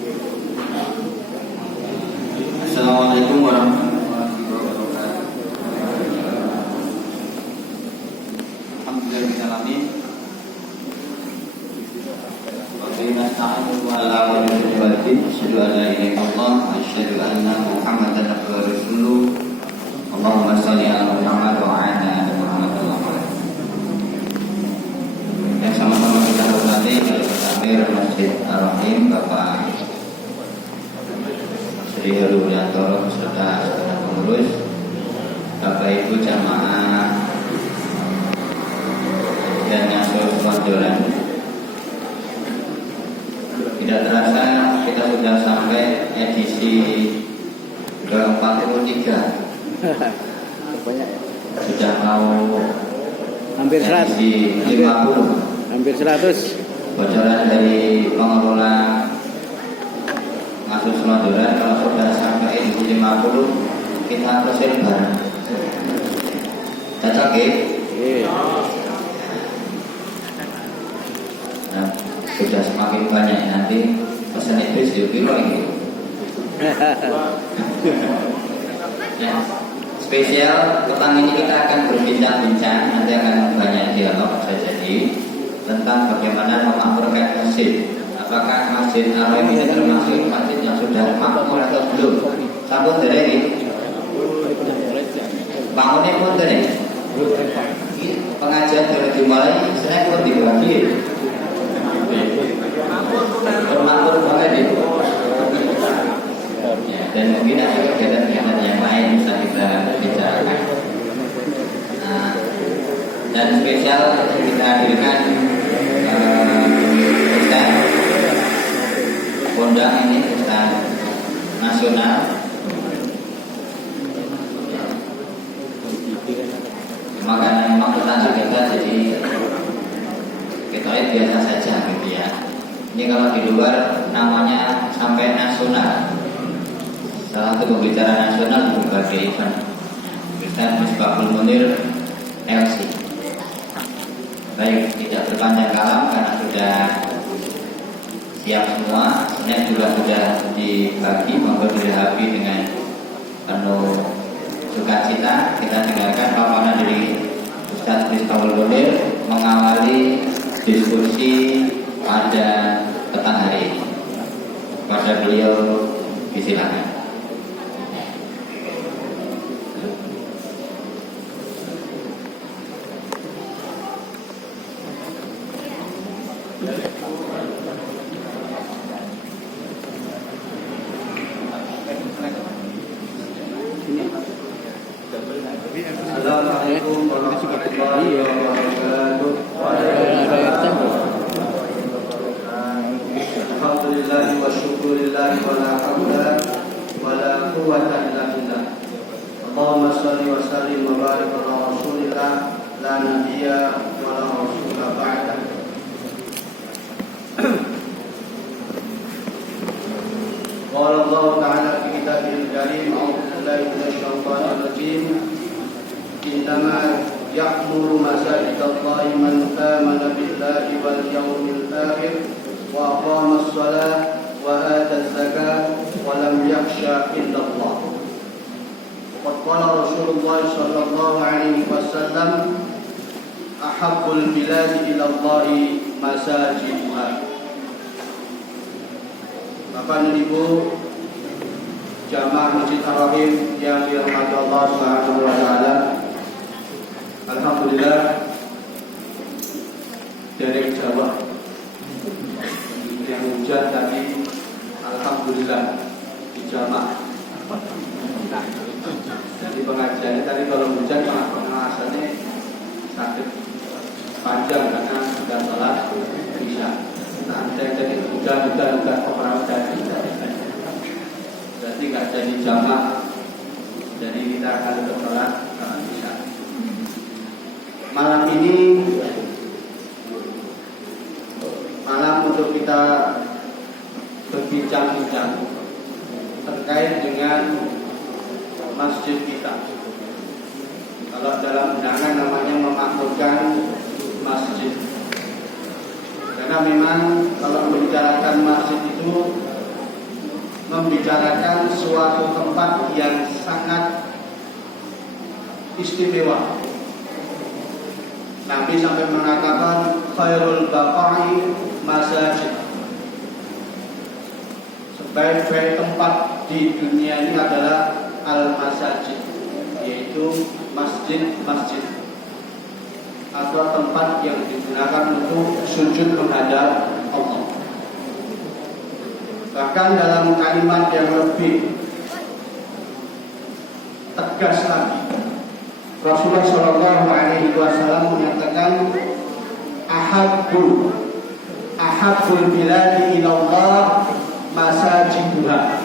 Assalamualaikum warahmatullahi wabarakatuh. Alhamdulillahirrahmanirrahim. Wa bihi nasta'inu wa la ilaha illa anta asyhadu an la ilaha illallah wa asyhadu anna Muhammadan abduhu wa rasuluh. Allahumma shalli ala Muhammad wa ala ali Muhammad. Yang sama-sama kita hormati Amir Masjid Ar-Rahim Bapak Sri Heru Wiyantoro beserta segenap pengurus, Bapak Ibu jamaah dan Nasul Pondoran. Tidak terasa kita sudah sampai edisi ke-43. Sudah mau hampir 100. edisi 50. Hampir 100. Bocoran dari pengelola Masuk Semadura, kalau sudah sampai edisi 50 kita persen bareng. Cocok ya? Nah, sudah semakin banyak nanti pesan itu sedikit lagi. Ya, spesial petang ini kita akan berbincang-bincang, nanti akan banyak dialog bisa jadi tentang bagaimana memakmurkan masjid. Apakah Masjid Ar-Rahim ini termasuk masjid yang sudah makmur atau belum? Sampun dari ini bangunnya pun dari pengajian sudah dimulai, saya pun dibagi bermakmur banget itu. Ya, dan mungkin ada kegiatan-kegiatan yang lain bisa kita bicarakan. Nah, dan spesial kita hadirkan Ustaz Kondang ini Ustaz nasional. Makanya memang kita kita jadi kita biasa saja gitu ya. Ini kalau di luar namanya sampai nasional. Salah satu pembicara nasional di berbagai event. Ustaz Misbahul Munir LC. Baik, tidak berpanjang kalam karena sudah siap semua. Ini juga sudah dibagi, monggo dilengkapi dengan penuh sukacita. Kita dengarkan paparan dari Ustaz Misbahul Munir mengawali diskusi pada petang hari ini. Pada beliau disilakan. Assalamualaikum warahmatullahi wabarakatuh. Alhamdulillah wa syukurillah wa la hawla wa la quwwata illa billah. Allahumma shalli wa sallim wa barik ala rasulillah la nabiyya wa la rasula ba'da. Qala Allah ta'ala fi kitabihil karim, a'udzu billahi minasy syaithanir rajim. Innama ya'muru masajidallahi man amana billahi wal yawmil akhir wa aqama as-salah wa ata az-zakah wa lam yakhsha illa Allah. Qad qala Rasulullah sallallahu alaihi wasallam ahabbul biladi ila Allahi masajiduha. Bapak dan Ibu jamaah Masjid Ar-Rahim yang dirahmati Allah Subhanahu wa taala. Alhamdulillah dari Jawa yang hujan tadi, alhamdulillah di jamaah. Jadi pengajiannya tadi kalau hujan pengasasannya sakit panjang karena sudah sholat isya. Nanti jadi hujan orang jadi berarti nggak jadi jamaah. Jadi kita akan tetap sholat isya. Malam ini malam untuk kita berbincang-bincang terkait dengan masjid kita. Kalau dalam undangan namanya memakmurkan masjid. Karena memang kalau membicarakan masjid itu membicarakan suatu tempat yang sangat istimewa. Nabi sampai mengatakan khairul baqa'i masajid. Sebaik-baik tempat di dunia ini adalah al-masajid, yaitu masjid-masjid atau tempat yang digunakan untuk sujud menghadap Allah. Bahkan dalam kalimat yang lebih tegas lagi, Rasulullah Shallallahu Alaihi Wasallam menyatakan ahabbul biladi ilallah masajiduha.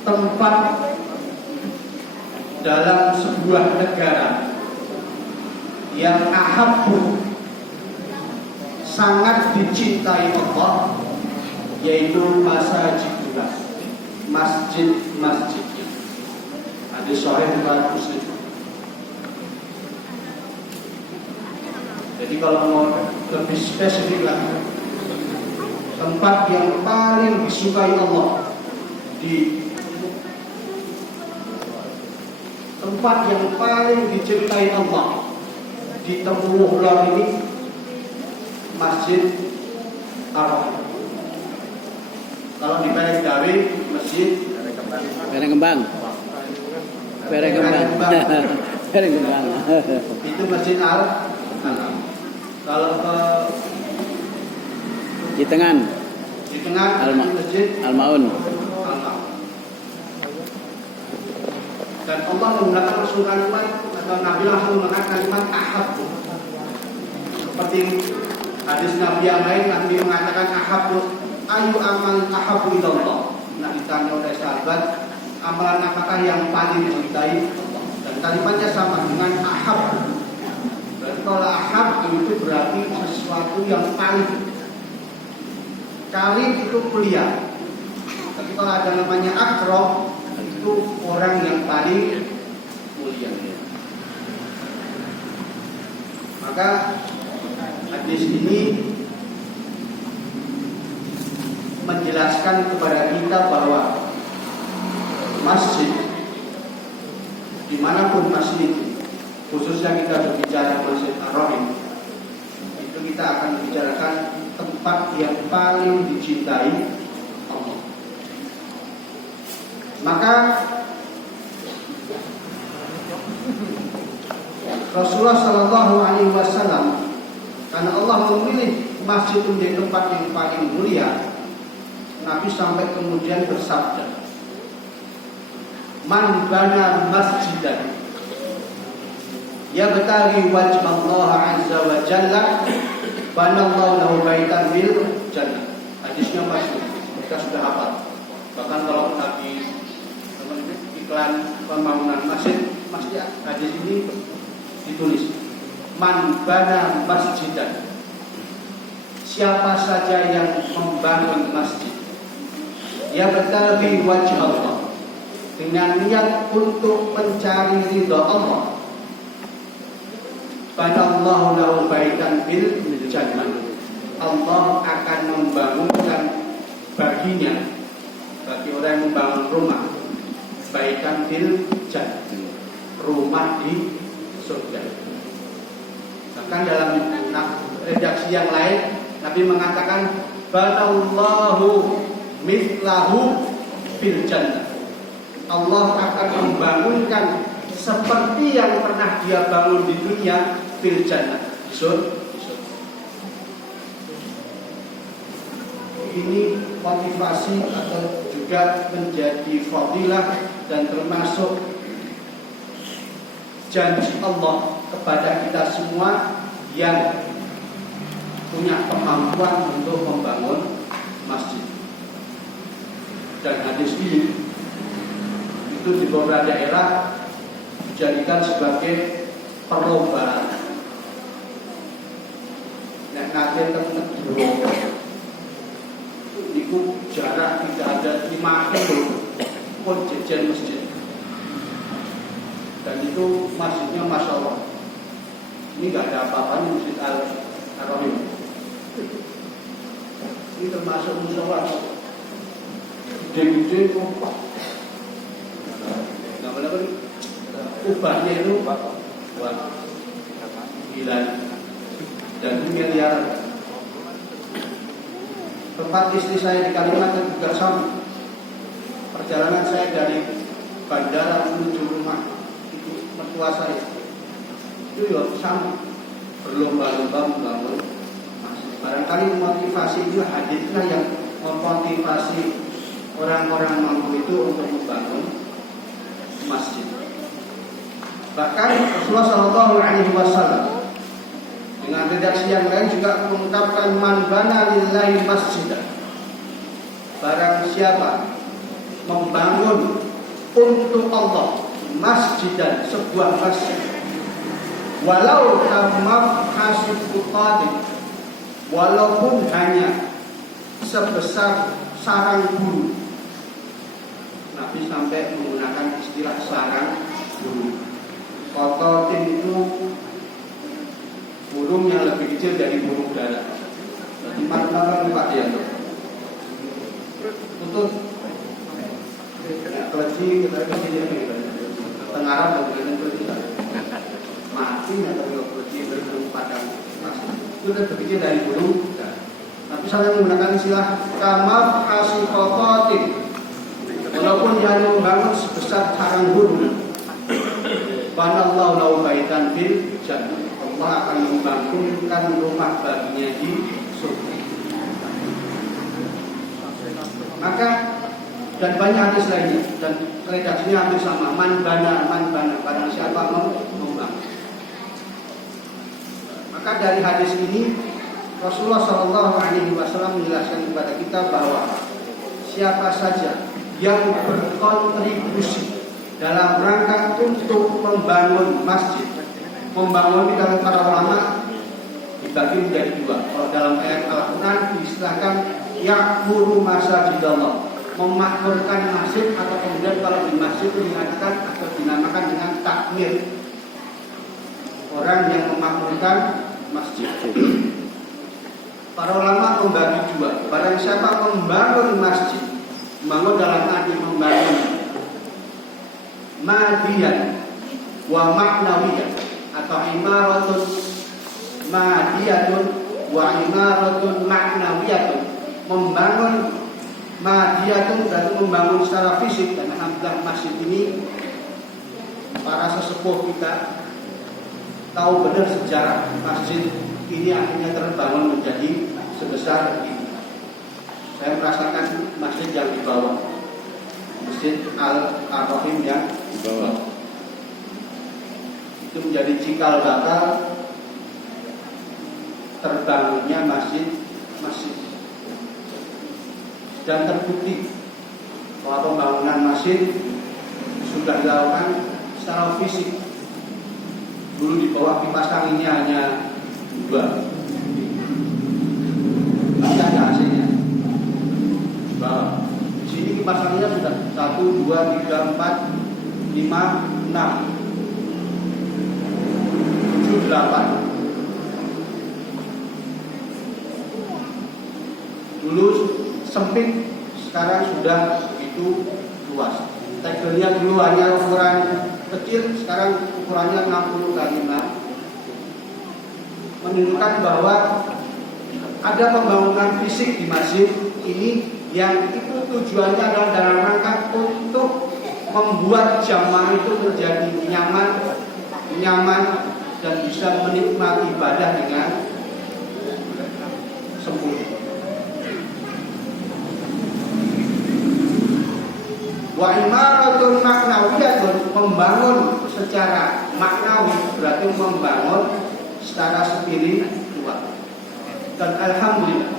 Tempat dalam sebuah negara yang ahabbu, sangat dicintai Allah, yaitu masajidullah, masjid-masjid. Hadis sahih riwayat Muslim. Jadi kalau mau lebih spesifik lagi, tempat yang paling disukai Allah, di tempat yang paling dicintai Allah di Tempuh Lor ini, Masjid Ar-Rahim. Kalau di Pereng Dawe, Masjid Pereng Kembang. Itu Masjid Al-Anam. Kalau ke Di tengah Masjid Al-Maun. Al-Maun. Dan Allah menggunakan kalimat atau Nabi langsung menggunakan kalimat ahabbu. Seperti hadis Nabi yang lain, Nabi mengatakan ahabbu, ayu amal ahabbu ilallah. Nah, ditanya oleh sahabat, amalan apakah yang paling dicintai Allah? Dan kalimatnya sama dengan ahabbu. Berarti kalau ahabbu itu berarti sesuatu yang paling. Karim itu mulia. Tapi kalau ada namanya akram, itu orang yang paling mulia. Maka hadis ini menjelaskan kepada kita bahwa masjid, dimanapun masjid, khususnya kita berbicara Masjid Ar-Rahim, itu kita akan membicarakan tempat yang paling dicintai Allah. Maka Rasulullah Shallallahu Alaihi Wasallam, karena Allah memilih masjid menjadi tempat yang paling mulia, Nabi sampai kemudian bersabda, "Man bana masjidan yabtaghi wajh Allah azza wa jalla, banallahu lahu baitan fil jannah." Hadisnya masyhur, kita sudah hafal. Bahkan kalau Nabi iklan pembangunan masjid, hadis ini ditulis, "Man bana masjidan." Siapa saja yang membangun masjid, yabtaghi wajh Allah, dengan niat untuk mencari ridha Allah, banallahu lahu baitan fil jannah, Allah akan membangunkan baginya, bagi orang yang membangun rumah, baitan fil jannah, rumah di surga. Bahkan dalam redaksi yang lain, Nabi mengatakan banallahu mithlahu fil jannah, Allah akan membangunkan seperti yang pernah dia bangun di dunia fil jannah, ini motivasi atau juga menjadi fadilah dan termasuk janji Allah kepada kita semua yang punya kemampuan untuk membangun masjid. Dan hadis ini itu di beberapa daerah dijadikan sebagai perlombaan. Nek nate temen itu jarak tidak ada 5 kilo pun jajan masjid. Dan itu masjidnya Masya Allah, ini gak ada apa-apanya Masjid Ar-Rahim. Ini termasuk musola. Gede-gede kok. Nggak boleh ubahnya itu buat gila dan miliaran. Tempat istri saya di Kalimantan juga sama. Perjalanan saya dari bandara menuju rumah itu mertua saya itu ya sama, berlomba-lomba membangun masjid. Barangkali motivasi itu hadislah yang memotivasi orang-orang mampu itu untuk membangun masjid. Bahkan Rasulullah Shallallahu Alaihi Wasallam dengan redaksi yang lain juga mengungkapkan man bana lillahi masjidan. Barang siapa membangun untuk Allah masjidan, sebuah masjid, walau tamam hasib qadim, walaupun hanya sebesar sarang burung. Nabi sampai menggunakan istilah sarang burung. Qadim itu burung yang lebih kecil dari burung dara. Jadi mana Pak ya? Betul. Keleci kita kesini Tengaran dan keleci mati atau keleci berpadang itu kan berpikir dari burung. Tapi saya menggunakan istilah kamar hasikototin, walaupun dia membangun sebesar sarang burung. Banallahu lahu baitan fil jannah. Allah akan membangunkan rumah baginya di surga. Maka dan banyak hadis lainnya dan redaksinya hampir sama. Man bana barang siapa membangun. Maka dari hadis ini Rasulullah Shallallahu Alaihi Wasallam menjelaskan kepada kita bahwa siapa saja yang berkontribusi dalam rangka untuk membangun masjid, membangun di dalam para ulama dibagi menjadi dua. Kalau dalam ayat Al-Quran diistilahkan ya'muru masajidallah, memakmurkan masjid, atau kemudian kalau di masjid diingatkan atau dinamakan dengan takmir, orang yang memakmurkan masjid. Para ulama membagi dua. Barang siapa membangun masjid, membangun dalam arti membangun madiyan wa ma'nawiyah, atau imaratun madiyatun wa imaratun ma'nawiyatun. Membangun madiyatun berarti membangun secara fisik, dan alhamdulillah masjid ini para sesepuh kita tahu benar sejarah masjid ini akhirnya terbangun menjadi sebesar ini. Saya merasakan masjid yang di bawah, Masjid Al-Arrahim yang di bawah, itu menjadi cikal bakal terbangunnya masjid. Dan terbukti bahwa pembangunan masjid sudah dilakukan secara fisik. Dulu di bawah kipas anginnya hanya 2, tapi ada AC-nya. Di sini kipas anginnya sudah 1, 2, 3, 4, 5, 6, 7, 8. Dulu sempit, sekarang sudah begitu luas. Tegelnya dulu hanya ukuran kecil, sekarang ukurannya 60x6. Menunjukkan bahwa ada pembangunan fisik di masjid ini yang itu tujuannya adalah dalam rangka untuk membuat jamaah itu menjadi nyaman dan bisa menikmati ibadah dengan sempurna. Wa imaratun maknawiyatun, membangun secara maknawi berarti membangun secara spiritual. Dan alhamdulillah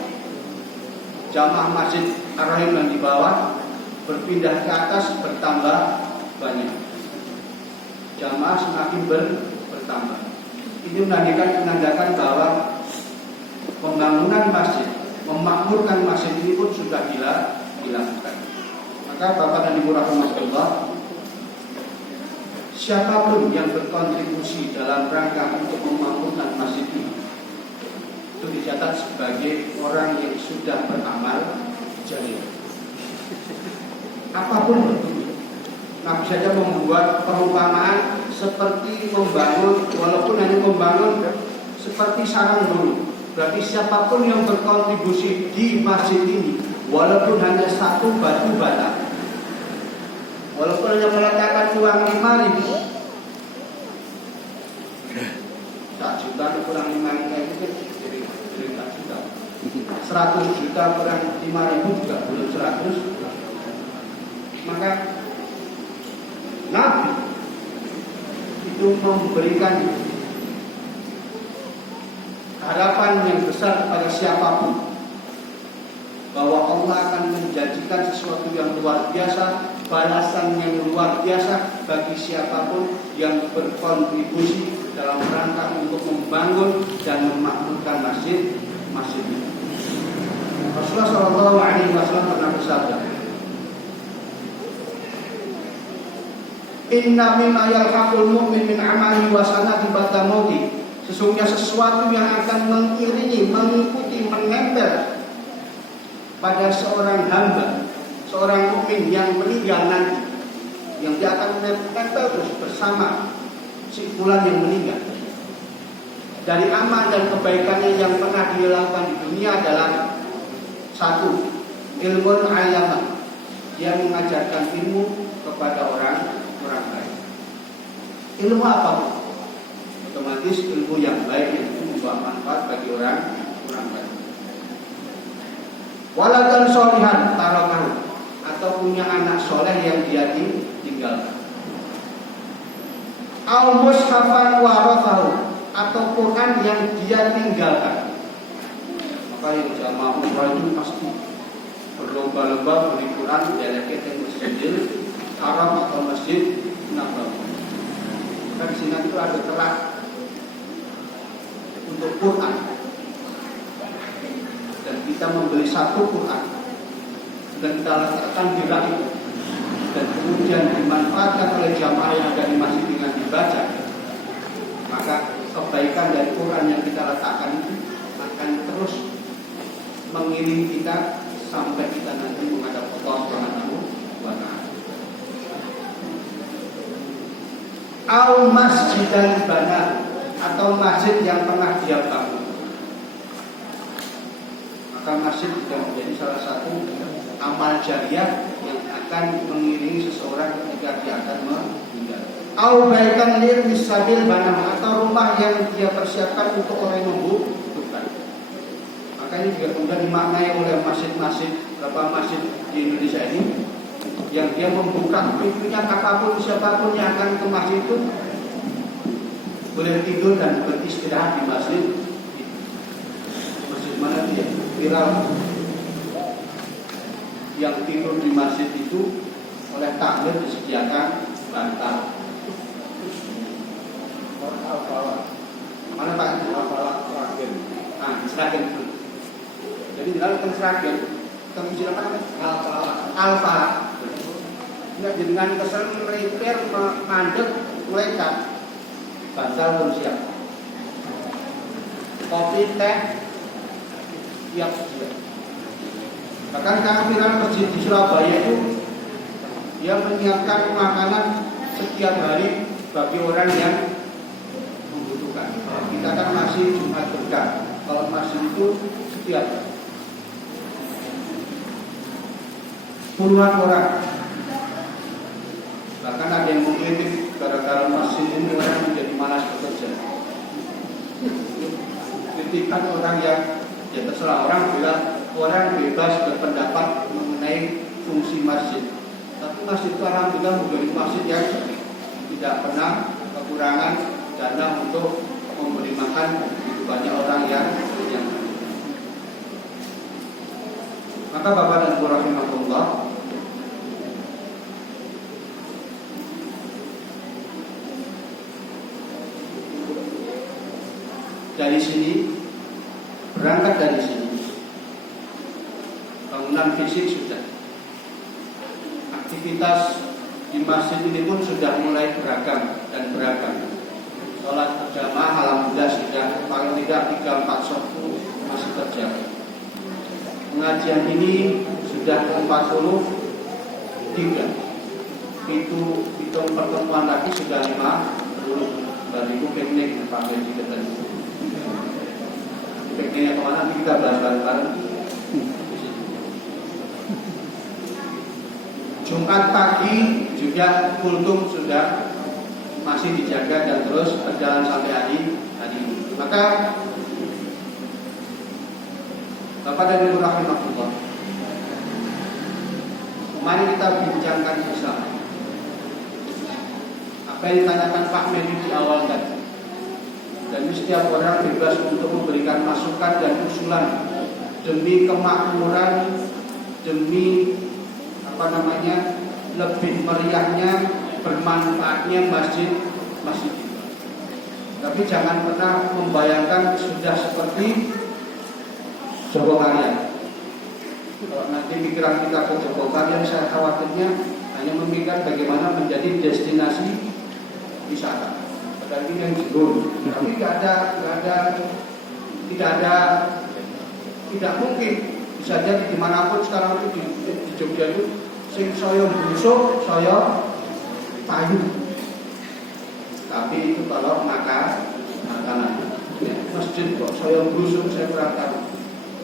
jamaah Masjid Ar-Rahim yang di bawah berpindah ke atas bertambah banyak. Jamaah semakin bertambah. Ini menandakan bahwa pembangunan masjid, memakmurkan masjid ini pun sudah dilakukan. Maka Bapak dan Ibu rahimahullah, siapapun yang berkontribusi dalam rangka untuk memakmurkan masjid ini, itu dicatat dicatat sebagai orang yang sudah beramal jariah. Apapun bentuknya. Nabi saja membuat perumpamaan seperti membangun, walaupun hanya membangun seperti sarang dulu. Berarti siapapun yang berkontribusi di masjid ini, walaupun hanya satu batu bata, walaupun hanya meletakkan uang 5.000, 1 juta kurang 5.000 itu jadi 1 juta. 100 juta kurang 5.000 juga belum 100. Maka Nabi itu memberikan harapan yang besar kepada siapapun bahwa Allah akan menjanjikan sesuatu yang luar biasa, balasan yang luar biasa bagi siapapun yang berkontribusi dalam rangka untuk membangun dan memakmurkan masjid ini. Rasulullah SAW pernah bersabda, Inna mimma yalhaqul mu'min min amali wa sanati ba'da mauti. Sesungguhnya sesuatu yang akan mengiringi, mengikuti, menempel pada seorang hamba, seorang mukmin yang meninggal nanti, yang dia akan menempel terus bersama si fulan yang meninggal. Dari amal dan kebaikannya yang pernah dia lakukan di dunia adalah 1, ilmu al-yamah. Dia mengajarkan ilmu kepada orang lain. Ilmu apa? Otomatis ilmu yang baik yang itu membawa manfaat bagi orang lain. Waladan sholihan tarakahu, atau punya anak soleh yang dia tinggalkan. Au mushafan warathahu, atau Quran yang dia tinggalkan. Maka yang jamaah umrah itu pasti berlomba-lomba beli Quran di Masjidil Haram atau Masjid Nabawi. Kan di sini itu ada terak untuk Quran, dan kita membeli 1 Quran dan kita letakkan di rak itu, dan kemudian dimanfaatkan oleh jamaah yang ada di masjid dengan dibaca, maka kebaikan dari Quran yang kita letakkan itu akan terus mengiringi kita sampai kita nanti menghadap Allah Subhanahu wa ta'ala. Au masjidan bana, atau masjid yang pernah dia bangun. Maka masjid juga menjadi salah satu amal jariah yang akan mengiringi seseorang ketika dia akan meninggal. Au baitan lil misabil bana, atau rumah yang dia persiapkan untuk orang yang membutuhkan. Maka ini juga kemudian dimaknai oleh masjid-masjid, beberapa masjid di Indonesia ini, yang dia membuka pintunya apapun siapapun yang akan ke masjid itu boleh tidur dan beristirahat di masjid. Masjid mana dia viral, yang tidur di masjid itu oleh takmir disediakan bantal. Mana Pak? Seragen. Seragen. Jadi di dalam Seragen, kami silakan Alfa. Enggak dengan kesan repair mandek lekat, bantal pun siap. Kopi teh siap juga. Bahkan kehadiran masjid di Surabaya itu dia menyiapkan makanan setiap hari bagi orang yang membutuhkan. Kita kan masih Jumat Berkah, kalau masjid itu setiap hari. Puluhan orang. Bahkan ada yang mengkritik gara-gara masjid ini orang menjadi malas bekerja. Kritikan orang yang ya terserah orang bilang orang bebas berpendapat mengenai fungsi masjid. Tapi masjid itu alhamdulillah menjadi masjid yang tidak pernah kekurangan dana untuk memberi makan begitu banyak orang yang maka Bapak dan Ibu rahimahullah, dari sini, berangkat dari sini, bangunan fisik sudah, aktivitas di masjid ini pun sudah mulai beragam dan beragam. Sholat berjamaah alhamdulillah sudah paling tidak 3-4 suku masih terjadi. Pengajian ini sudah 43. Hitung pertemuan lagi sudah 50. Baru piknik Pak Medi ketemu. Pikniknya kemana nanti kita bahas bareng-bareng. Jumat pagi juga kultum sudah masih dijaga dan terus berjalan sampai hari ini. Maka Bapak dan Ibu rahimahullah, mari kita bincangkan bersama apa yang ditanyakan Pak Medi di awal tadi. Dan setiap orang bebas untuk memberikan masukan dan usulan demi kemakmuran, demi lebih meriahnya, bermanfaatnya masjid. Tapi jangan pernah membayangkan sudah seperti Jogokaryan. Kalau nanti pikiran kita ke Jogokaryan, saya khawatirnya hanya memikirkan bagaimana menjadi destinasi wisata. Padahal ini yang jebol. Tapi tidak mungkin. Bisa jadi dimanapun sekarang itu di Jogja itu sing saya busuk, saya payu. Tapi itu kalau makanan. Ya, masjid kok saya busuk, saya berantakan.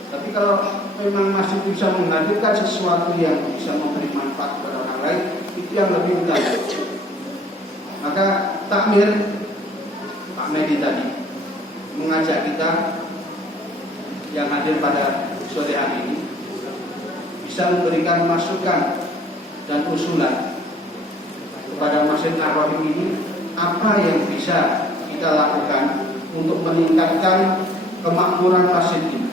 Tapi kalau memang masjid bisa menghadirkan sesuatu yang bisa memberi manfaat kepada orang lain, itu yang lebih utama. Maka takmir Pak Medi tadi mengajak kita yang hadir pada sore hari ini bisa memberikan masukan dan usulan kepada Masjid Ar-Rahim ini, apa yang bisa kita lakukan untuk meningkatkan kemakmuran masjid ini,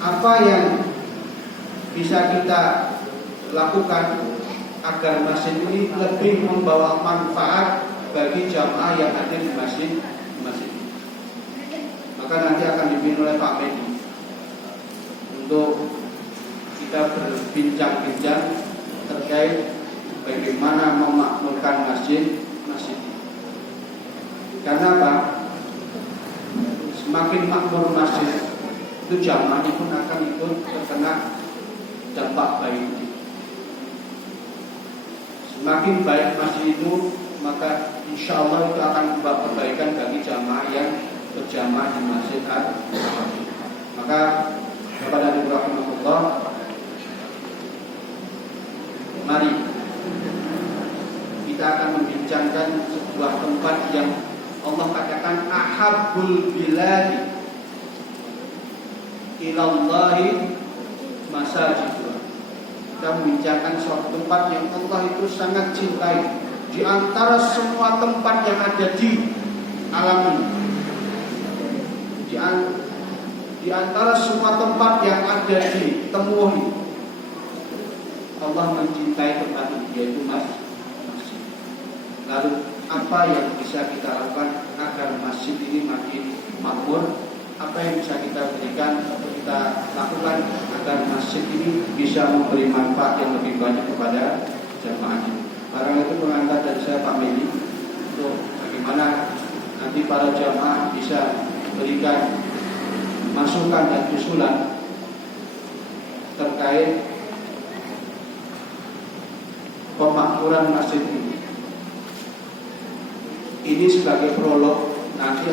apa yang bisa kita lakukan agar masjid ini lebih membawa manfaat bagi jamaah yang hadir di masjid. Maka nanti akan dipimpin oleh Pak Medi untuk kita berbincang-bincang terkait bagaimana memakmurkan masjid. Karena apa? Semakin makmur masjid, itu jamaahnya pun akan ikut terkena dampak baik. Semakin baik masjid itu, maka insya Allah itu akan membawa perbaikan bagi jamaah yang berjamaah di Masjid Ar-Rahim. Maka kepada Ibrahim Allah, mari kita akan membincangkan sebuah tempat yang Allah katakan ahabbul biladi ilallahi masajid. Kita membincangkan suatu tempat yang Allah itu sangat cintai di antara semua tempat yang ada di alam ini. Di antara semua tempat yang ada di temuhi, Allah mencintai tempat ini, yaitu masjid. Lalu apa yang bisa kita lakukan agar masjid ini makin makmur? Apa yang bisa kita berikan atau kita lakukan agar masjid ini bisa memberi manfaat yang lebih banyak kepada jamaahnya? Barang itu pengantar dari saya Pak Medi untuk bagaimana nanti para jamaah bisa berikan masukan dan usulan terkait pemakmuran masjid ini. Ini sebagai prolog. Nanti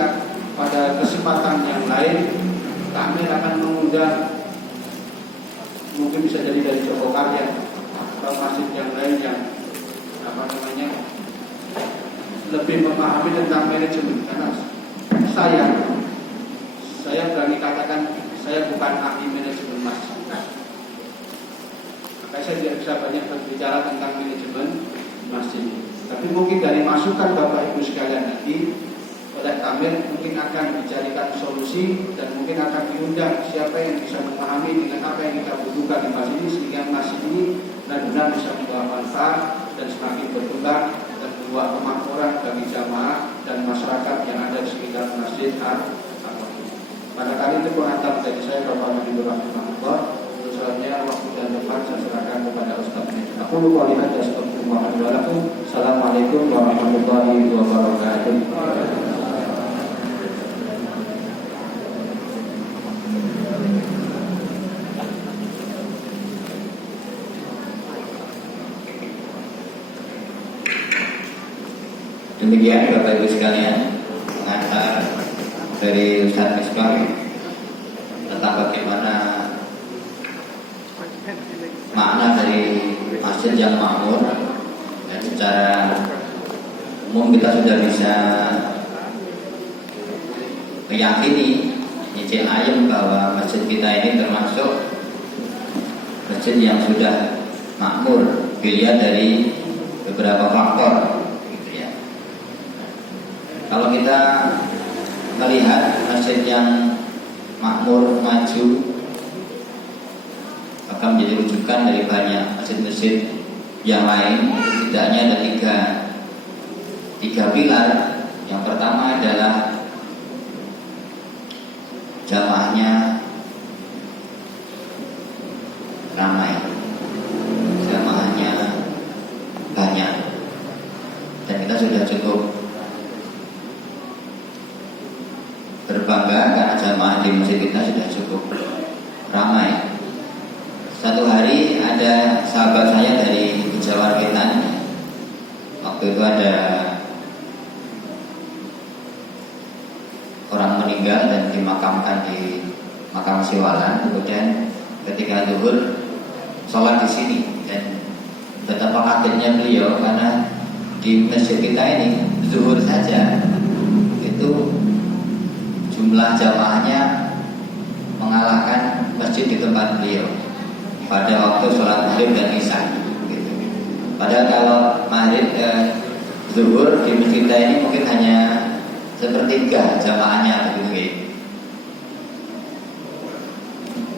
pada kesempatan yang lain kami akan mengundang, mungkin bisa jadi dari Jogokaryan atau masjid yang lain yang lebih memahami tentang manajemen. Karena saya berani katakan saya bukan ahli manajemen masjid. Maka saya tidak bisa banyak berbicara tentang manajemen masjid. Tapi mungkin dari masukan Bapak Ibu sekalian nanti oleh Kamil mungkin akan dicarikan solusi dan mungkin akan diundang siapa yang bisa memahami dengan apa yang kita butuhkan di masjid ini, sehingga masjid ini benar-benar bisa membawa manfaat dan semakin berkembang dan membawa kemakmuran bagi jamaah dan masyarakat yang ada di sekitar Masjid Ar-Rahim. Pada kali itu pengantar dari saya Bapak Habibur Rahimahullah. Untuk selanjutnya waktu dan tempat saya serahkan kepada Ustaz ini. Aku lupa lihat dan Assalamualaikum warahmatullahi wabarakatuh. Demikian Bapak Ibu sekalian, pengantar dari Ustaz Misbah tentang bagaimana makna dari masjid yang makmur. Dan secara umum kita sudah bisa meyakini, nyicil ayam bahwa masjid kita ini termasuk masjid yang sudah makmur dilihat dari beberapa faktor gitu ya. Kalau kita melihat masjid yang makmur, maju, akan menjadi rujukan dari banyak masjid-masjid yang lain. Setidaknya ada tiga pilar. Yang pertama adalah jamaahnya ramai, jamaahnya banyak, dan kita sudah cukup berbangga karena jamaah di masjid kita sudah cukup ramai. Satu hari ada sahabat saya dari Jawa Wetan, waktu itu ada orang meninggal dan dimakamkan di makam Siwalan. Kemudian ketika zuhur sholat di sini, dan betapa kagetnya beliau karena di masjid kita ini zuhur saja itu jumlah jamaahnya mengalahkan masjid di tempat beliau pada waktu sholat maghrib dan isya gitu. Padahal kalau maghrib zuhur di masjid kita ini mungkin hanya sepertiga jamaahnya begitu.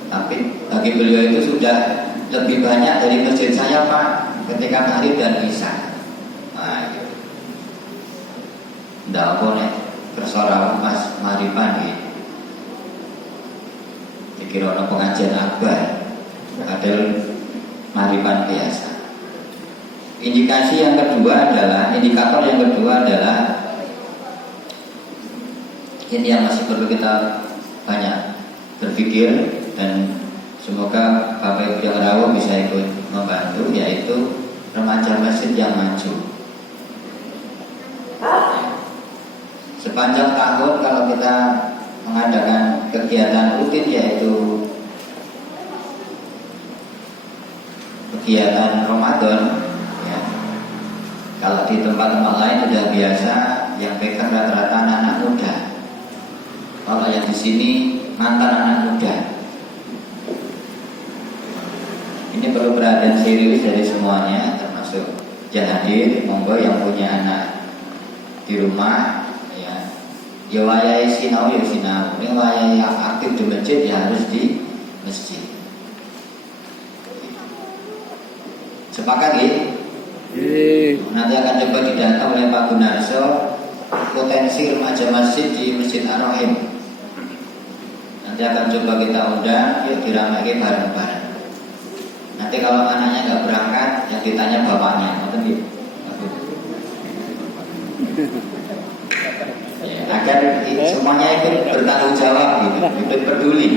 Tapi bagi beliau itu sudah lebih banyak dari masjid saya Pak ketika maghrib dan isya. Nah, gitu. Nggak apa nih bersorak pas maghriban gitu. Dikira ada pengajian akbar, padahal maghriban biasa. Indikator yang kedua adalah ini yang masih perlu kita banyak berpikir, dan semoga Bapak Ibu yang rawuh bisa ikut membantu, yaitu remaja masjid yang maju. Sepanjang tahun kalau kita mengadakan kegiatan rutin, yaitu kegiatan Ramadan ya. Kalau di tempat-tempat lain sudah biasa yang pegang rata-rata anak-anak muda. Kalau yang di sini mantan anak muda. Ini perlu perhatian serius dari semuanya, termasuk yang hadir, monggo yang punya anak di rumah ya. Ya wayai sinau ya sinau. Ini wayai yang aktif di masjid ya harus di masjid. Sepakat ya? Nanti akan coba didata oleh Pak Gunarso potensi remaja masjid di Masjid Ar-Rahim. Nanti akan coba kita undang, yuk diramaikan bareng-bareng. Nanti kalau anaknya nggak berangkat, yang ditanya bapaknya, ya, agar semuanya ikut bertanggung jawab, gitu, ikut peduli.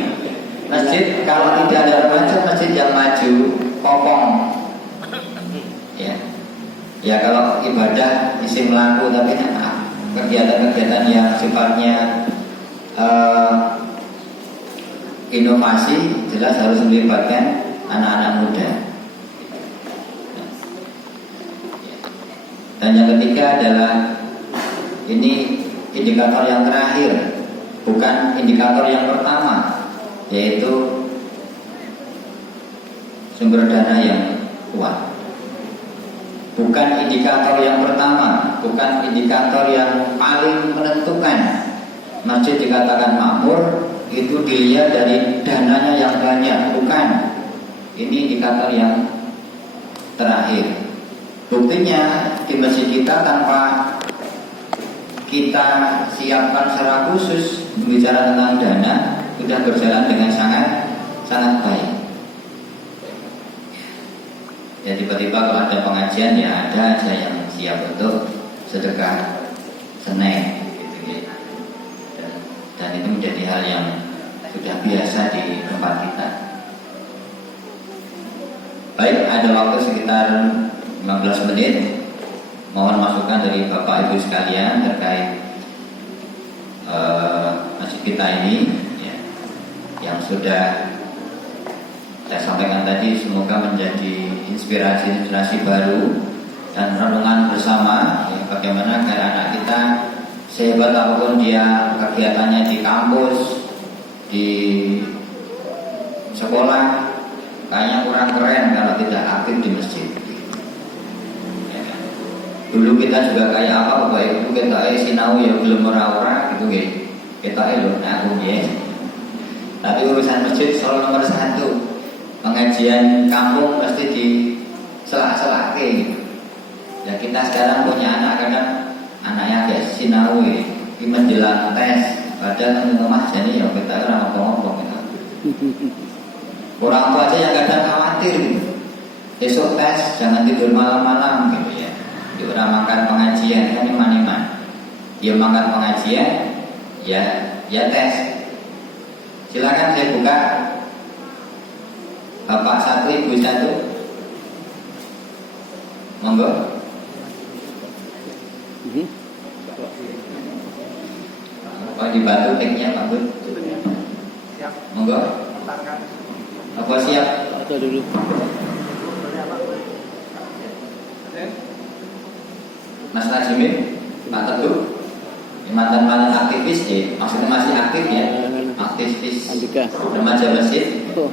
Masjid kalau tidak ada remaja, masjid yang maju, kopong. Ya kalau ibadah isi melaku, tapi kegiatan-kegiatan yang sifatnya inovasi jelas harus melibatkan anak-anak muda. Dan yang ketiga adalah ini indikator yang terakhir, bukan indikator yang pertama, yaitu sumber dana yang kuat. Bukan indikator yang pertama, bukan indikator yang paling menentukan. Masjid dikatakan makmur itu dilihat dari dananya yang banyak, bukan. Ini indikator yang terakhir. Buktinya di masjid kita tanpa kita siapkan secara khusus berbicara tentang dana sudah berjalan dengan sangat baik. Ya tiba-tiba kalau ada pengajian ya ada aja yang siap untuk sedekah seneng gitu ya. Dan itu menjadi hal yang sudah biasa di tempat kita. Baik, ada waktu sekitar 15 menit. mohon masukan dari Bapak Ibu sekalian terkait masjid kita ini ya, yang sudah saya sampaikan tadi, semoga menjadi inspirasi baru dan renungan bersama ya, bagaimana agar anak kita sehebat apapun dia kegiatannya di kampus, di sekolah, kayaknya kurang keren kalau tidak aktif di masjid. Ya. Dulu kita juga kayak apa, Bapak Ibu, kita sinau ya belum ora-ora gitu nggih. Kita lho nek aku nggih. Tapi urusan masjid selalu nomor 1. Pengajian kampung mesti di selak-selake gitu. Ya kita sekarang punya anak, kadang anaknya kayak sinau ya, di menjelang tes, padahal di rumah jadi ya kita orang ngomong-ngomong gitu. Orang tua aja yang kadang khawatir gitu. Besok tes jangan tidur malam-malam gitu ya. Di orang makan pengajian kan iman-iman. Dia makan pengajian ya tes. Silakan saya buka Bapak 1, Ibu 1. Monggo. Oh, dibantu teknya Pak Bud. Monggo. Apa siap? Atau dulu. Mas Najimim, Pak Teguh, mantan aktivis ya, maksudnya masih aktif ya, aktivis Andika. remaja masjid. Oh,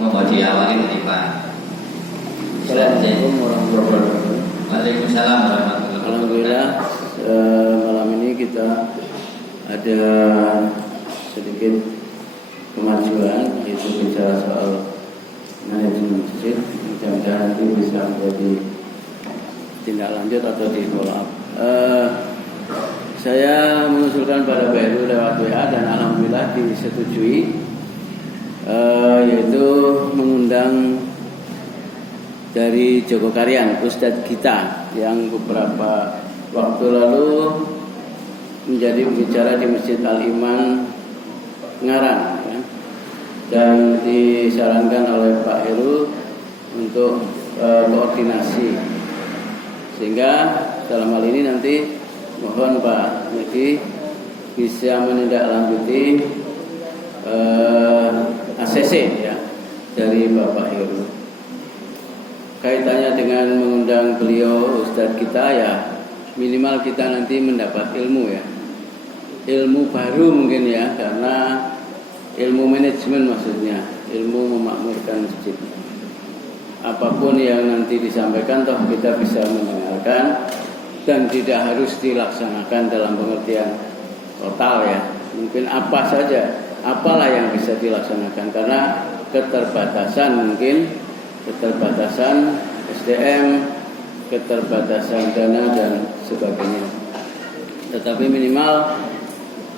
Mau diawali dari Pak. Assalamualaikum warahmatullahi wabarakatuh. Waalaikumsalam warahmatullahi wabarakatuh. Alhamdulillah malam ini kita ada sedikit kemajuan, yaitu bicara soal manajemen masjid. Mudah-mudahan nanti bisa menjadi tindak lanjut atau di follow up. Saya mengusulkan pada Pak Heru lewat WA dan alhamdulillah disetujui, yaitu mengundang dari Jogokarian, Ustadz kita yang beberapa waktu lalu menjadi pembicara di Masjid Al-Iman Ngarang ya. Dan disarankan oleh Pak Heru untuk koordinasi, sehingga dalam hal ini nanti mohon Pak Medi bisa menindaklanjuti ACC ya dari Bapak Heru. Kaitannya dengan mengundang beliau Ustadz kita ya, minimal kita nanti mendapat ilmu ya, ilmu baru mungkin ya, karena ilmu manajemen maksudnya, ilmu memakmurkan masjid. Apapun yang nanti disampaikan toh kita bisa mendengarkan dan tidak harus dilaksanakan dalam pengertian total ya. Mungkin apa saja, apalah yang bisa dilaksanakan, karena keterbatasan mungkin, keterbatasan SDM, keterbatasan dana dan sebagainya. Tetapi minimal,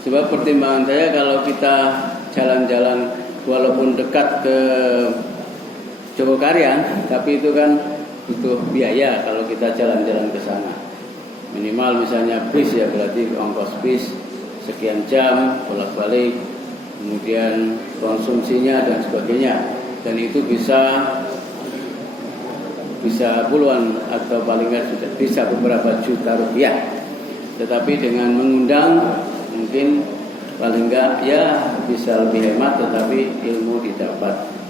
sebab pertimbangan saya kalau kita jalan-jalan walaupun dekat ke Jogokarian, tapi itu kan butuh biaya kalau kita jalan-jalan ke sana. Minimal misalnya bis ya, berarti ongkos bis sekian jam bolak-balik, kemudian konsumsinya dan sebagainya, dan itu bisa puluhan atau paling nggak sudah bisa beberapa juta rupiah. Tetapi dengan mengundang mungkin paling nggak ya bisa lebih hemat, tetapi ilmu didapat.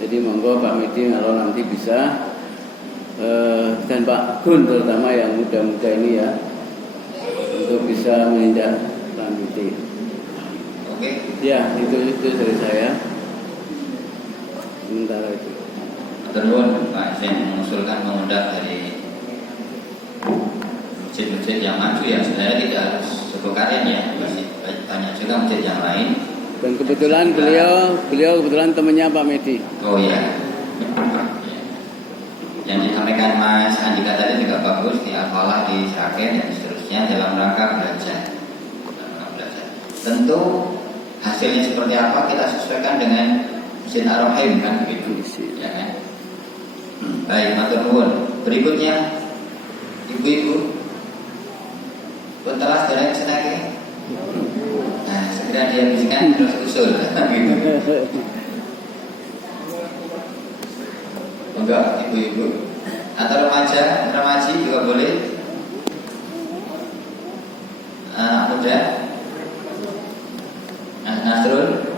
Jadi monggo Pak Medi kalau nanti bisa dan Pak Gun terutama yang muda-muda ini ya, untuk bisa menindaklanjuti. Oke. Ya itu dari saya. Sementara itu. Terus Pak, saya mengusulkan mengundang dari masjid-masjid yang maju ya, sebenarnya tidak harus Jogokarian ya, masih banyak juga masjid yang lain. Dan kebetulan beliau kebetulan temannya Pak Medi. Oh iya. Yang disampaikan Mas Andika tadi juga bagus, diapalah, disaken dan seterusnya dalam rangka belajar. Tentu hasilnya seperti apa kita sesuaikan dengan Masjid Ar-Rahim kan begitu, ya kan? Baik, matur nuwun. Berikutnya ibu-ibu setelah sedang senake. Nah, segera dihabiskan terus usul gitu. juga ibu-ibu atau remaji juga boleh. Anak muda, Mas Nasrul,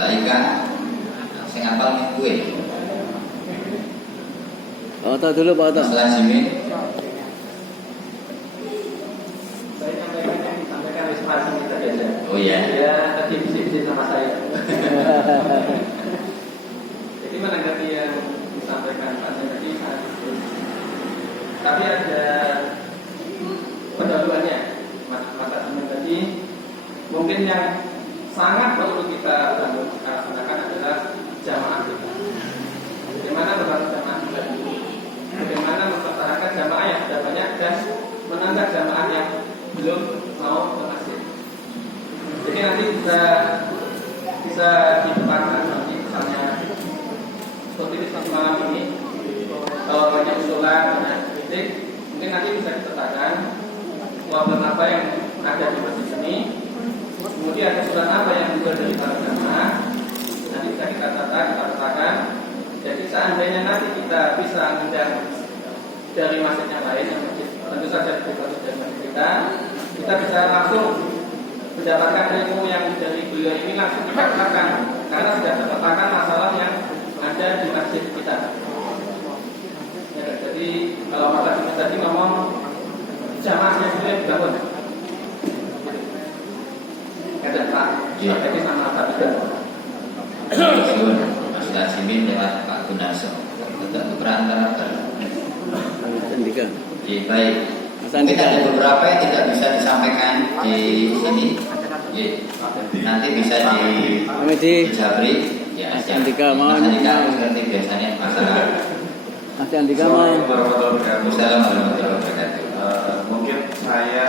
Mbak Ika, sing hafal nih gue. Pak Oto dulu, Pak Oto. Mas Lazimin. Sampaikan inspirasi kita aja. Oh iya. Ya, tadi bisik-bisik sama saya. Jadi menanggapi yang disampaikan Pak Saya tadi sangat betul. Tapi ada pendahuluannya, Mas Azimin tadi. Mungkin yang sangat perlu kita laksanakan adalah jamaah kita. Bagaimana membangun jamaah kita? Bagaimana mempertahankan jamaah yang sudah banyak dan menambah jamaah yang belum mau ke masjid. Jadi nanti bisa dipetakan nanti misalnya seperti di malam ini kalau banyak usulan, banyak kritik, mungkin nanti bisa dipetakan problem apa yang ada di masjid ini, kemudian usulan apa yang juga dari para jamaah, nanti bisa kita tata, kita petakan. Jadi seandainya nanti kita bisa mengundang dari masjid yang lain, yang masjid tentu saja dari masjid kita bisa langsung mendapatkan ilmu yang dari beliau ini langsung kita petakan, karena sudah terpetakan masalah yang ada di masjid kita. Ya, jadi kalau Pak Haji tadi ngomong jamaahnya beliau dibangun, ada Pak Haji sama Pak Haji. Mas Lazimin lewat Pak Gunarso. Untuk perantara. Andika. Iya, baik. Mungkin ada beberapa yang tidak bisa disampaikan di sini. Nanti bisa di Jabri. Ya, Mas Andika mau. Mas Andika seperti biasanya masalah. Mas Andika mau. Assalamualaikum warahmatullahi wabarakatuh. Mungkin saya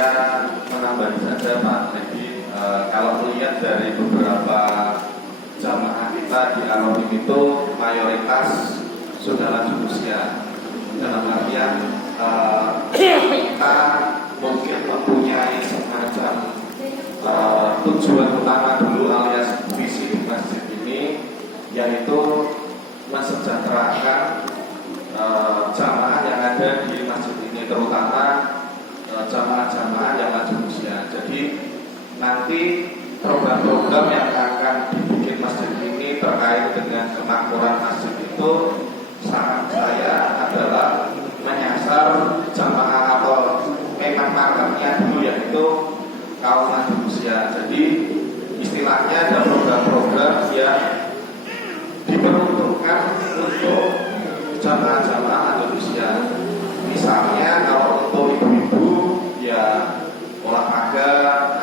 menambah saja Pak Edi, kalau melihat dari beberapa jamaah kita di Anonim itu mayoritas sudah lanjut usia. Dalam artian kita mungkin mempunyai semacam tujuan utama dulu alias visi di masjid ini, yaitu mensejahterakan jamaah yang ada di masjid ini, terutama jamaah-jamaah yang lanjut usia. Jadi nanti program-program yang akan dibikin masjid ini terkait dengan kemakmuran masjid itu, saran saya adalah menyasar jamaah atau memang marketnya dulu, yaitu kaum lanjut usia. Jadi istilahnya ada program-program yang diperuntukkan untuk jamaah-jamaah lanjut usia. Misalnya kalau untuk ibu-ibu ya olahraga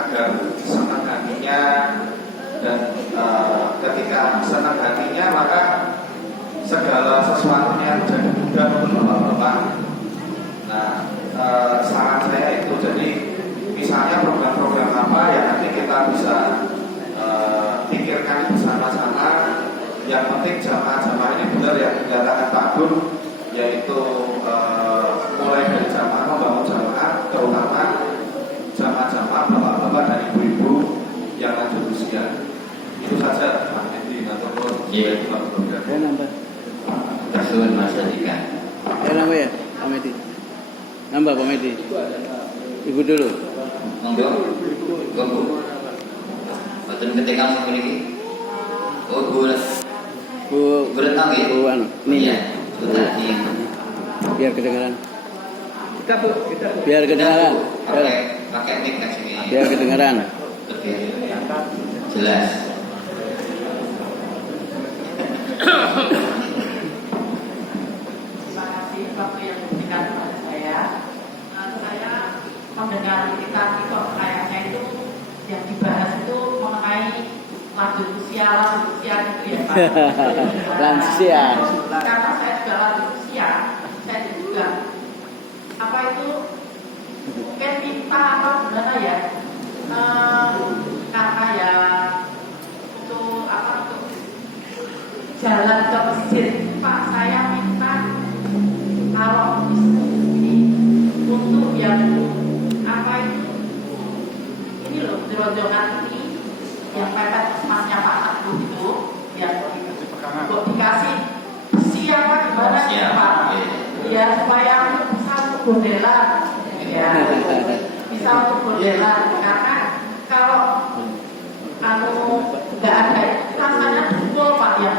agar senang hatinya, dan ketika senang hatinya maka segala sesuatunya jadi mudah untuk bapak-bapak. Nah, saran saya itu, jadi misalnya program-program apa ya nanti kita bisa pikirkan bersama-sama. Yang penting jamaah-jamaah ini benar yang dikatakan Pak Gun, yaitu mulai dari jamaah membangun jamaah, terutama jamaah-jamaah bapak-bapak dan ibu-ibu yang lanjut usia. Itu saja Pak Edi, ataupun Saya nambah. Tersuun Mas Andika. Saya nambah ya, Pak Medi. Nambah Pak Medi. Ibu dulu. Monggo. Bu. Boten ketika memiliki. Oh, Bu renang ya? Bu anu. Ini Iya. Tadi. biar kedengaran. Kita Bu. Biar kedengaran. Pakai mic kan sini. Biar kedengaran. Lebih jelas. Terima kasih waktu yang diberikan kepada saya. Saya mendengar kita kok kayaknya itu yang dibahas itu mengenai lanjut usia itu ya Pak. Lansia. Karena saya juga lanjut usia, saya juga apa itu mungkin minta apa gimana ya? Karena ya untuk jalan ke masjid, Pak, saya minta kalau ini untuk yang apa ini loh, jeronjongan ini yang pepet emasnya Pak Abu itu, yang kok dikasih besi apa Siap. Pak. Ya supaya bisa untuk gondelan. Ya. Bisa untuk gondelan karena kalau nggak ada rasanya betul Pak yang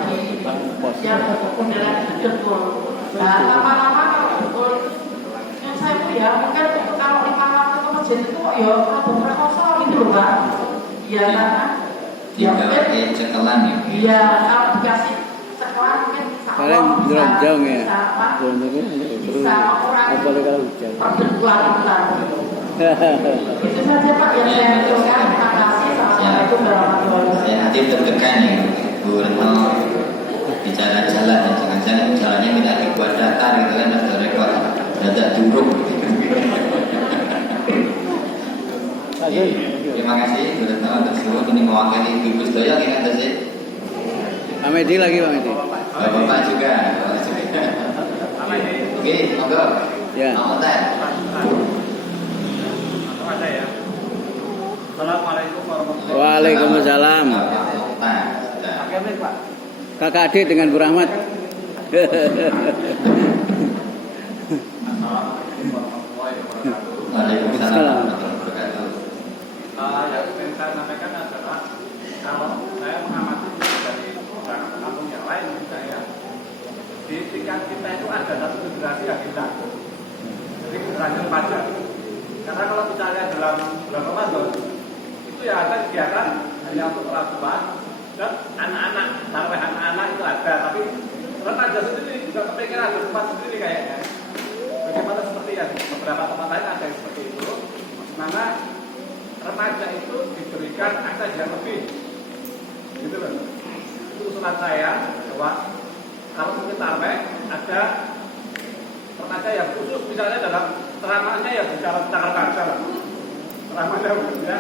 untuk gondelan itu betul. Nah lama-lama kalau betul yang saya ya mungkin kalau 5 waktu ke masjid itu ya produk kosong gitu loh Pak. Ya karena Tidak pakai cekelan ya. iya kalau dikasih sekolah mungkin Kalian beronjong ya. bisa Apalagi kalau hujan. perbentuan itu saja Pak yang saya butuhkan. Terima kasih. Assalamualaikum warahmatullahi wabarakatuh. Saya nanti deg-degan nih Bu Retno bicara jalan ya, jangan-jangan jalannya tidak dibuat datar gitu kan, ada rekor dadak durung. Terima kasih Bu Retno atas semua ini mewakili Ibu Sedoyo ini atas sih. Pak Medi lagi Pak Medi. Bapak juga. Oke, monggo. Ya. Mau teh. Ada ya. Assalamualaikum warahmatullahi Waalaikumsalam. wabarakatuh. Pak. Kakak adik dengan Bu Rahmat. Assalamualaikum warahmatullahi wabarakatuh. Waalaikumsalam warahmatullahi wabarakatuh. Yang ingin saya sampaikan adalah kalau saya mengamati dari kampung yang lain juga ya, di tingkat kita itu ada satu generasi yang hilang, jadi generasi remaja. Karena kalau misalnya dalam bulan Ramadan itu ya ada kegiatan hanya untuk orang tua dan anak-anak, tarawih anak-anak itu ada, tapi remaja sendiri juga kepikiran ada tempat sendiri kayaknya. Bagaimana seperti yang beberapa tempat lain ada yang seperti itu, mana remaja itu diberikan akses yang lebih, gitu loh. Itu usulan saya bahwa kalau mungkin tarawih ada remaja yang khusus, misalnya dalam ceramahnya ya bicara tentang remaja lah. Ceramahnya ya.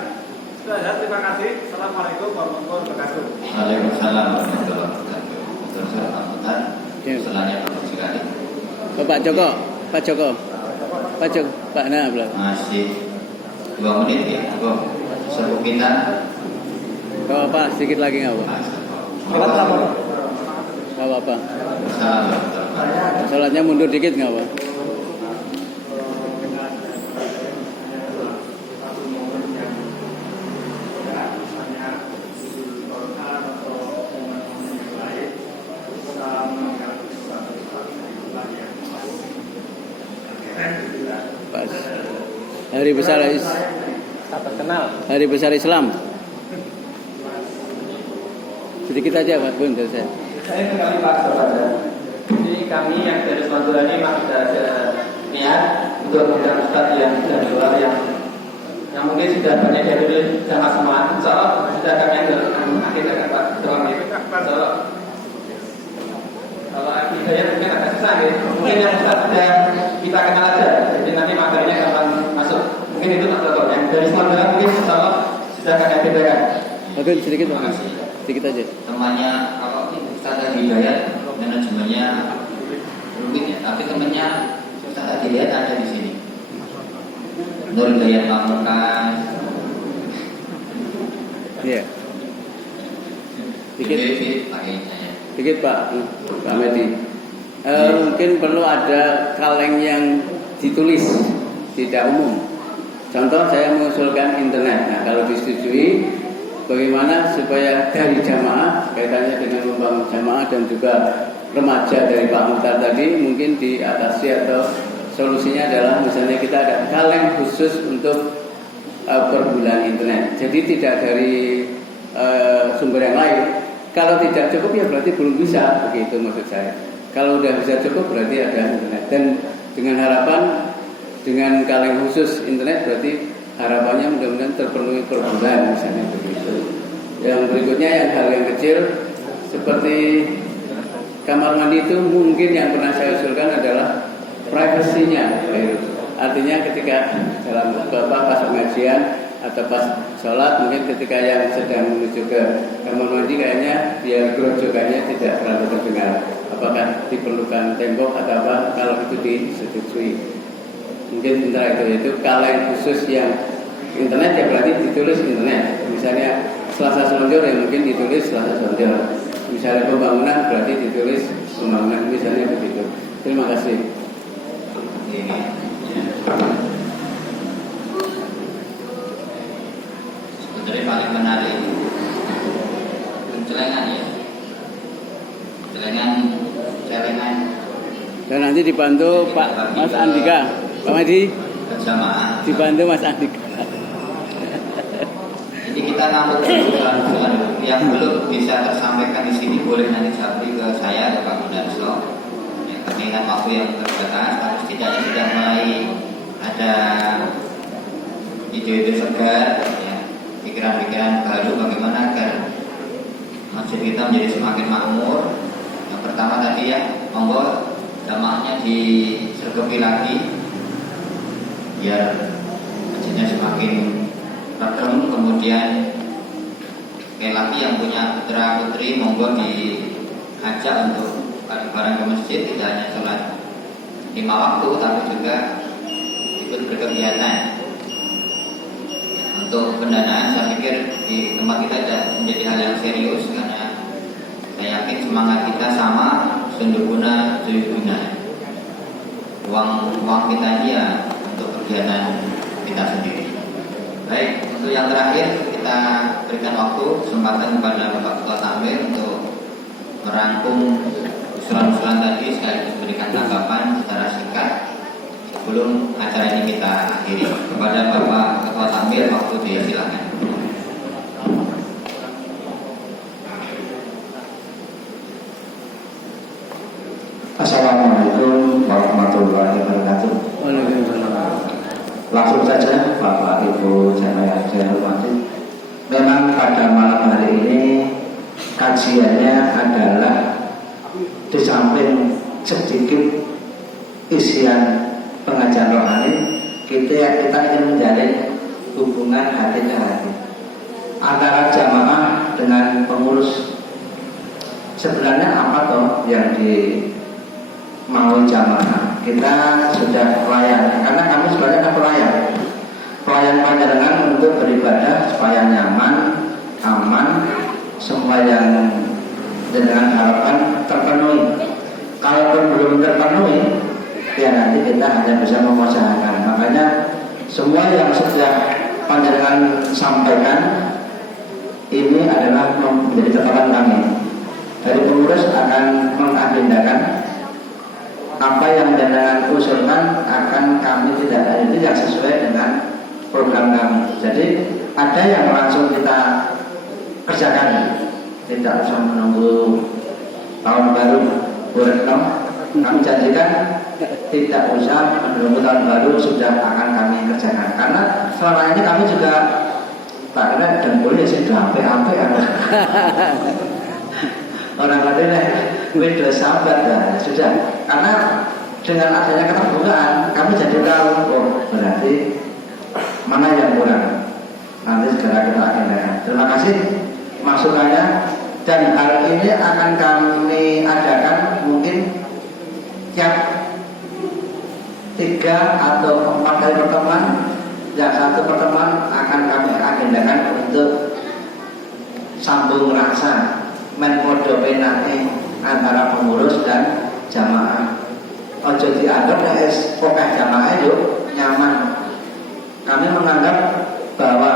Sudah, terima kasih. Assalamualaikum warahmatullahi wabarakatuh. Waalaikumsalam warahmatullahi wabarakatuh. Terus Pak usulannya bagus sekali. Pak Joko, Pak Joko, Pak Nah belum. Masih 2 menit ya, Bro. Seru kita. Gak apa, sedikit lagi nggak apa? Gak apa. Sholatnya mundur dikit nggak apa? Pas. Hari besar Hari besar Islam. Sedikit aja Pak Bun dari saya. Saya kembali Pak kepada. Jadi kami yang dari Madura ini masih ada niat untuk mengundang Ustaz yang sudah di luar yang mungkin sudah banyak dari dulu sama semua. Insya Allah sudah kami ambil akhir dengan Pak Doang ini. Insya Allah. Kalau akidahnya mungkin agak susah gitu. Mungkin yang Ustaz sudah kita kenal aja. Jadi nanti materinya kapan masuk. Mungkin itu tak tahu. Yang dari Madura mungkin insya Allah sudah kami bedakan. Oke, sedikit Pak. Sedikit aja. Temannya kalau Ustaz Hidayat manajemennya rumit ya, tapi temannya Ustaz Hidayat ada di sini. Nur Hidayat Pamungkas. Iya. Sedikit. Sedikit Pak Medi. Mungkin perlu ada kaleng yang ditulis, tidak umum. Contoh saya mengusulkan internet. Nah kalau disetujui, bagaimana supaya dari jamaah kaitannya dengan membangun jamaah dan juga remaja dari Pak Muhtar tadi mungkin diatasi atau solusinya adalah misalnya kita ada kaleng khusus untuk per bulan internet. Jadi tidak dari sumber yang lain. Kalau tidak cukup ya berarti belum bisa, begitu maksud saya. Kalau udah bisa cukup berarti ada internet. Dan dengan harapan dengan kaleng khusus internet berarti harapannya mudah-mudahan terpenuhi per bulan misalnya begitu. Yang berikutnya yang hal yang kecil seperti kamar mandi itu mungkin yang pernah saya usulkan adalah privasinya. Artinya ketika dalam pas pengajian atau pas sholat mungkin ketika yang sedang menuju ke kamar mandi kayaknya biar gerojokannya tidak terlalu terdengar. Apakah diperlukan tembok atau apa? Kalau itu disetujui. Mungkin sementara itu kaleng khusus yang internet ya berarti ditulis internet. Misalnya Selasa Selonjor ya mungkin ditulis Selasa Selonjor. Misalnya pembangunan berarti ditulis pembangunan misalnya begitu. Terima kasih. Ini sebenarnya paling menarik celengan ya, celengan Dan nanti dibantu Pak Mas Andika, Pak Madi berjamaah. dibantu Mas Andika. Ini kita ngambut usulan yang belum bisa tersampaikan di sini boleh nanti japri ke saya atau Pak Munarso. Ya, kami ingat waktu yang terbatas, tapi setidaknya sudah mulai ada ide-ide segar, ya, pikiran-pikiran baru bagaimana agar masjid kita menjadi semakin makmur. Yang pertama tadi ya, monggo jamaahnya disergapi lagi biar masjidnya semakin regem. Kemudian sekali lagi yang punya putra putri monggo diajak untuk bareng-bareng ke masjid, tidak hanya sholat 5 waktu tapi juga ikut berkegiatan. Untuk pendanaan saya pikir di tempat kita tidak menjadi hal yang serius karena saya yakin semangat kita sama, sunduguna juyuduna. Uang kita ini ya untuk kegiatan kita sendiri. Baik, untuk yang terakhir kita berikan waktu kesempatan kepada Bapak Ketua Takmir untuk merangkum usulan-usulan tadi sekaligus memberikan tanggapan secara singkat sebelum acara ini kita akhiri. Kepada Bapak Ketua Takmir, waktu disilakan. Assalamualaikum warahmatullahi wabarakatuh. Langsung saja Bapak Ibu jamaah yang saya hormati. Memang pada malam hari ini kajiannya adalah di samping sedikit isian pengajian rohani, kita ingin menjalin hubungan hati ke hati antara jamaah dengan pengurus. Sebenarnya apa toh yang mau jamaah? Kita sudah pelayan, karena kami sebenarnya pelayan panjenengan untuk beribadah supaya nyaman, aman, semua yang jenengan harapkan terpenuhi. Kalaupun belum terpenuhi, ya nanti kita hanya bisa mengusahakan. Makanya semua yang sudah panjenengan sampaikan ini adalah menjadi catatan kami. Dari pengurus akan mengagendakan apa yang jenengan usulkan, akan kami tidak lanjuti yang sesuai dengan program kami. Jadi ada yang langsung kita kerjakan, tidak usah menunggu tahun baru. Kami janjikan tidak usah menunggu tahun baru, sudah akan kami kerjakan. Karena selama ini kami juga karena dan boleh sudah sampai orang lainnya beda sahabat ya sudah. Karena dengan adanya keterbukaan kami jadi tahu, oh berarti mana yang kurang, nanti segera kita agendakan. Terima kasih masukannya, dan hal ini akan kami adakan mungkin tiap 3 atau 4 kali pertemuan. Yang satu pertemuan akan kami agendakan untuk sambung rasa menpodo penake antara pengurus dan jamaah. Ojo dianggap pokoknya jamaah itu nyaman. Kami menganggap bahwa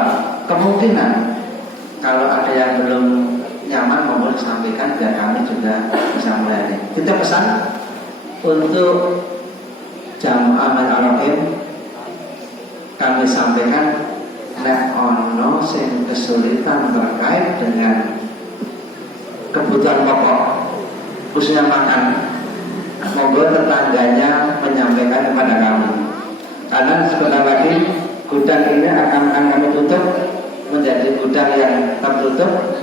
kemungkinan kalau ada yang belum nyaman mohon disampaikan biar kami juga bisa melayani. Kita pesan untuk jamaah al-Arafim, kami sampaikan nek ono sing kesulitan terkait dengan kebutuhan pokok khususnya makan, monggo tetangganya menyampaikan kepada kami. Karena sebentar lagi gudang ini akan kami tutup menjadi gudang yang tertutup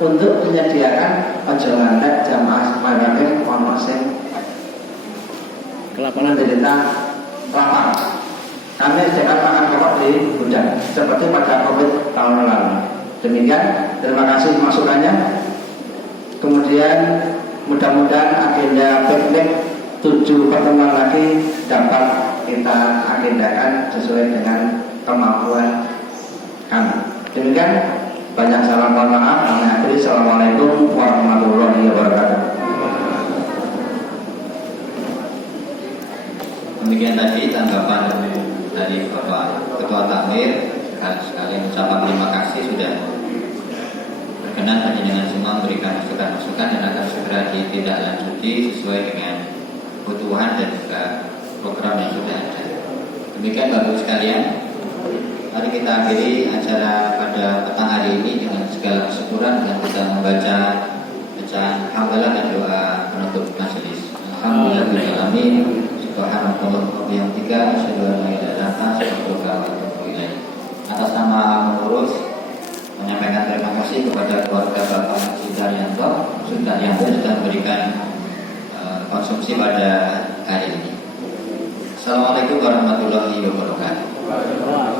untuk menyediakan ojo ngantek jamaah al-Arafim ono sing kelaparan derita lapar. Kami sediakan makan pokok di gudang seperti pada COVID tahun lalu. Demikian, terima kasih masukannya. Kemudian mudah-mudahan agenda piknik 7 pertemuan lagi dapat kita agendakan sesuai dengan kemampuan kami. Demikian, banyak salam mohon maaf. Kami akhiri. Assalamualaikum warahmatullahi wabarakatuh. Ketua Takmir sekalian ucapan terima kasih sudah berkenan dengan semua memberikan masukan-masukan dan akan segera ditindaklanjuti sesuai dengan kebutuhan dan juga program yang sudah ada. Demikian Bapak Ibu sekalian, mari kita akhiri acara pada petang hari ini dengan segala kesyukuran dan kita membaca bacaan hamdalah dan doa penutup majelis. Alhamdulillahirobbilalamin. Subhanallah wa bihamdika asyhadu an la ilaha illa anta astaghfiruka wa atubu ilaik. Atas nama pengurus menyampaikan terima kasih kepada keluarga Bapak Sudaryanto yang sudah memberikan konsumsi pada hari ini. Assalamualaikum warahmatullahi wabarakatuh.